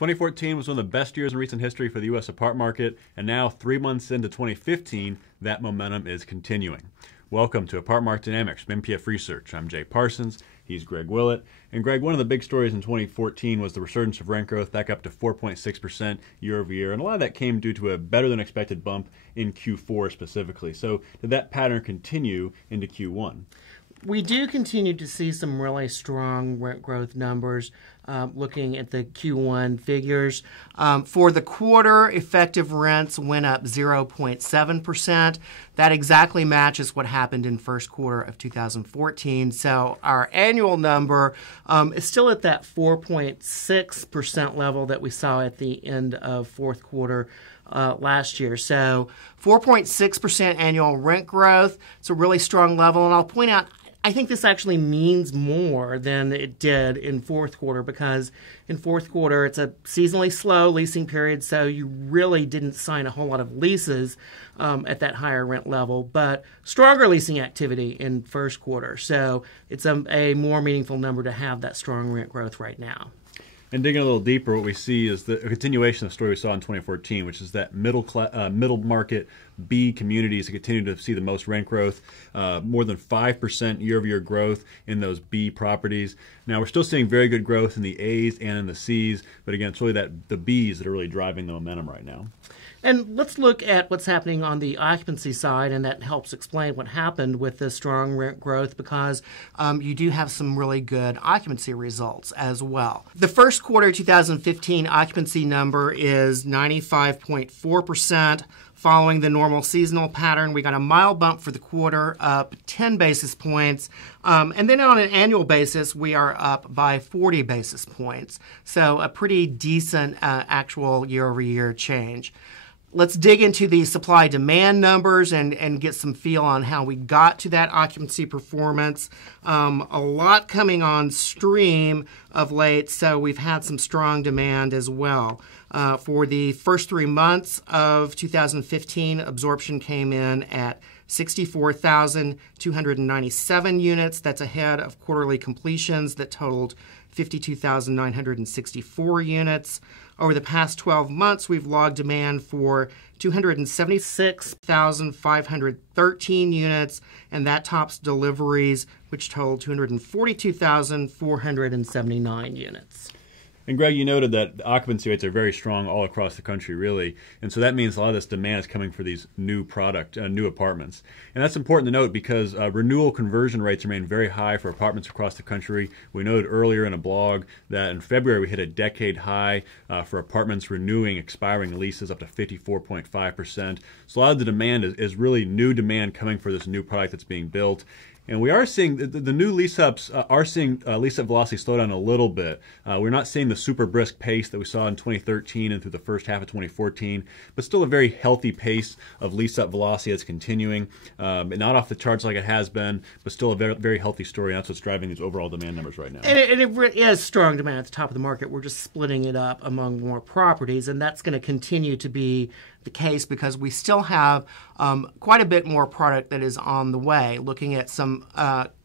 2014 was one of the best years in recent history for the U.S. apartment market, and now 3 months into 2015, that momentum is continuing. Welcome to Apartment Market Dynamics from MPF Research. I'm Jay Parsons. He's Greg Willett. And Greg, one of the big stories in 2014 was the resurgence of rent growth back up to 4.6% year over year. And a lot of that came due to a better than expected bump in Q4 specifically. So did that pattern continue into Q1? We do continue to see some really strong rent growth numbers. Looking at the Q1 figures. For the quarter, effective rents went up 0.7%. That exactly matches what happened in first quarter of 2014. So our annual number is still at that 4.6% level that we saw at the end of fourth quarter last year. So 4.6% annual rent growth. It's a really strong level. And I'll point out, I think this actually means more than it did in fourth quarter, because in fourth quarter it's a seasonally slow leasing period, so you really didn't sign a whole lot of leases at that higher rent level, but stronger leasing activity in first quarter. So it's a more meaningful number to have that strong rent growth right now. And digging a little deeper, what we see is a continuation of the story we saw in 2014, which is that middle market B communities that continue to see the most rent growth, more than 5% year-over-year growth in those B properties. Now, we're still seeing very good growth in the A's and in the C's, but again, it's really the B's that are really driving the momentum right now. And let's look at what's happening on the occupancy side, and that helps explain what happened with the strong rent growth, because you do have some really good occupancy results as well. The first quarter 2015 occupancy number is 95.4%. Following the normal seasonal pattern, we got a mild bump for the quarter, up 10 basis points. And then on an annual basis, we are up by 40 basis points. So a pretty decent actual year-over-year change. Let's dig into the supply-demand numbers and get some feel on how we got to that occupancy performance. A lot coming on stream of late, so we've had some strong demand as well. For the first 3 months of 2015, absorption came in at 64,297 units. That's ahead of quarterly completions that totaled 52,964 units. Over the past 12 months, we've logged demand for 276,513 units, and that tops deliveries, which totaled 242,479 units. And Greg, you noted that the occupancy rates are very strong all across the country, really. And so that means a lot of this demand is coming for these new apartments. And that's important to note because renewal conversion rates remain very high for apartments across the country. We noted earlier in a blog that in February we hit a decade high for apartments renewing expiring leases up to 54.5%. So a lot of the demand is really new demand coming for this new product that's being built. And we are seeing the new lease-ups are seeing lease-up velocity slow down a little bit. We're not seeing the super brisk pace that we saw in 2013 and through the first half of 2014, but still a very healthy pace of lease-up velocity that's continuing. Not off the charts like it has been, but still a very, very healthy story. And that's what's driving these overall demand numbers right now. And it is strong demand at the top of the market. We're just splitting it up among more properties, and that's going to continue to be the case because we still have quite a bit more product that is on the way. Looking at some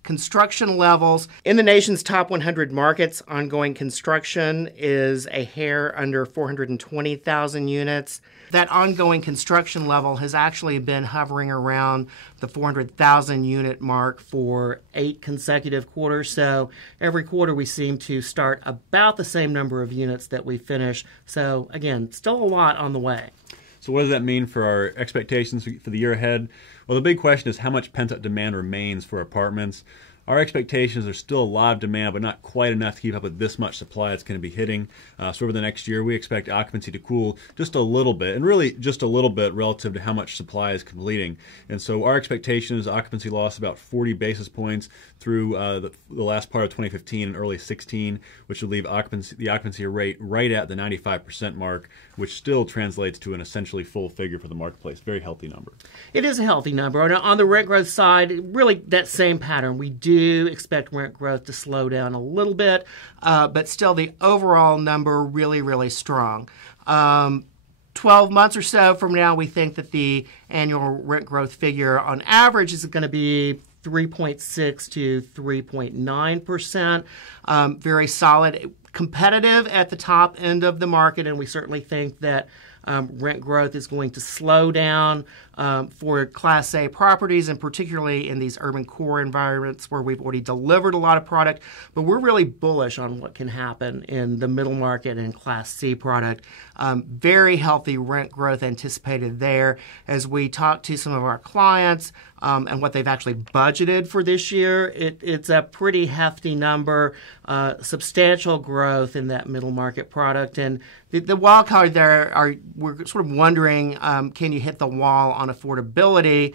construction levels. In the nation's top 100 markets, ongoing construction is a hair under 420,000 units. That ongoing construction level has actually been hovering around the 400,000 unit mark for 8 consecutive quarters. So every quarter we seem to start about the same number of units that we finish. So again, still a lot on the way. So what does that mean for our expectations for the year ahead? Well, the big question is how much pent-up demand remains for apartments. Our expectations are still a lot of demand, but not quite enough to keep up with this much supply that's going to be hitting. So over the next year, we expect occupancy to cool just a little bit, and really just a little bit relative to how much supply is completing. And so our expectation is occupancy loss about 40 basis points through the last part of 2015 and early 16, which would leave the occupancy rate right at the 95% mark, which still translates to an essentially full figure for the marketplace. Very healthy number. It is a healthy number. On the rent growth side, really that same pattern. We do expect rent growth to slow down a little bit, but still the overall number really, really strong. 12 months or so from now, we think that the annual rent growth figure on average is going to be 3.6 to 3.9%. Very solid, competitive at the top end of the market, and we certainly think that rent growth is going to slow down for Class A properties, and particularly in these urban core environments where we've already delivered a lot of product. But we're really bullish on what can happen in the middle market and Class C product. Very healthy rent growth anticipated there. As we talk to some of our clients and what they've actually budgeted for this year, it's a pretty hefty number, substantial growth in that middle market product. And the wild card there we're sort of wondering, can you hit the wall on affordability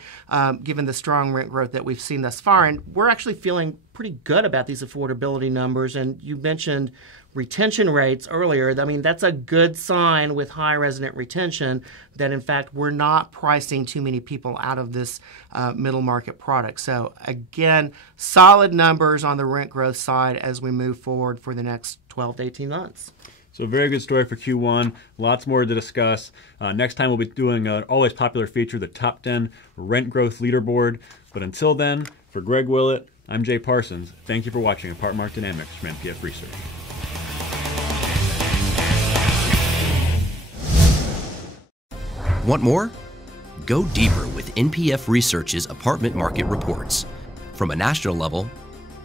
given the strong rent growth that we've seen thus far? And we're actually feeling pretty good about these affordability numbers. And you mentioned retention rates earlier. I mean, that's a good sign with high resident retention that, in fact, we're not pricing too many people out of this middle market product. So, again, solid numbers on the rent growth side as we move forward for the next 12 to 18 months. So very good story for Q1. Lots more to discuss. Next time we'll be doing an always popular feature, the Top 10 Rent Growth Leaderboard. But until then, for Greg Willett, I'm Jay Parsons. Thank you for watching Apartment Market Dynamics from NPF Research. Want more? Go deeper with NPF Research's apartment market reports. From a national level,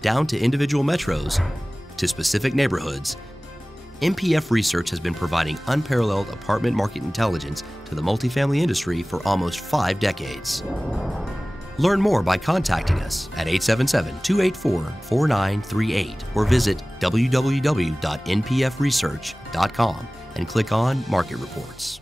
down to individual metros, to specific neighborhoods, NPF Research has been providing unparalleled apartment market intelligence to the multifamily industry for almost 5 decades. Learn more by contacting us at 877-284-4938 or visit www.npfresearch.com and click on Market Reports.